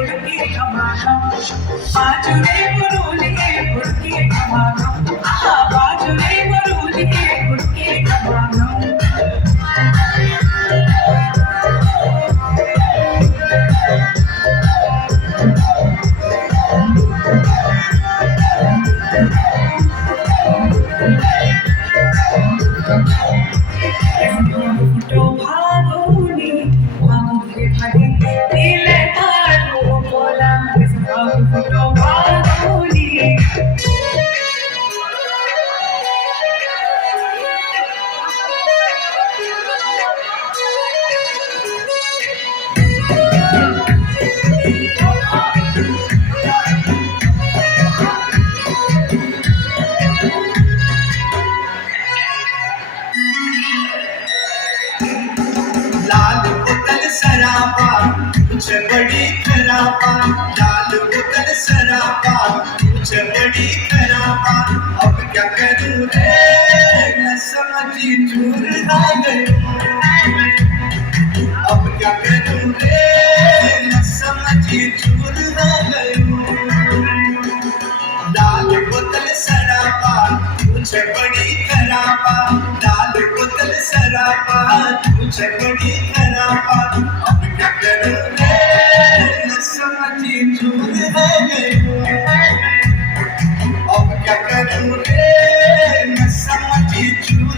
बुड़के कमाना बाजुरे बुरुलिए बुड़के कमाना आहा बाजुरे बुरुलिए बुड़के कमाना तो भागोनी भागोगे भागे दिल धारो बोला तो भागोनी लाल बोतल सराबा मुझे बड़ी खराबा लाल बोतल सराबा मुझे बड़ी खराबा अब क्या करूं रे न समझी चूर आ गई अब क्या करूं रे न समझी चूर आ गई लाल बोतल सराबा मुझे बड़ी खराबा लाल बोतल सराबा मुझे बड़ी खराबा अब क्या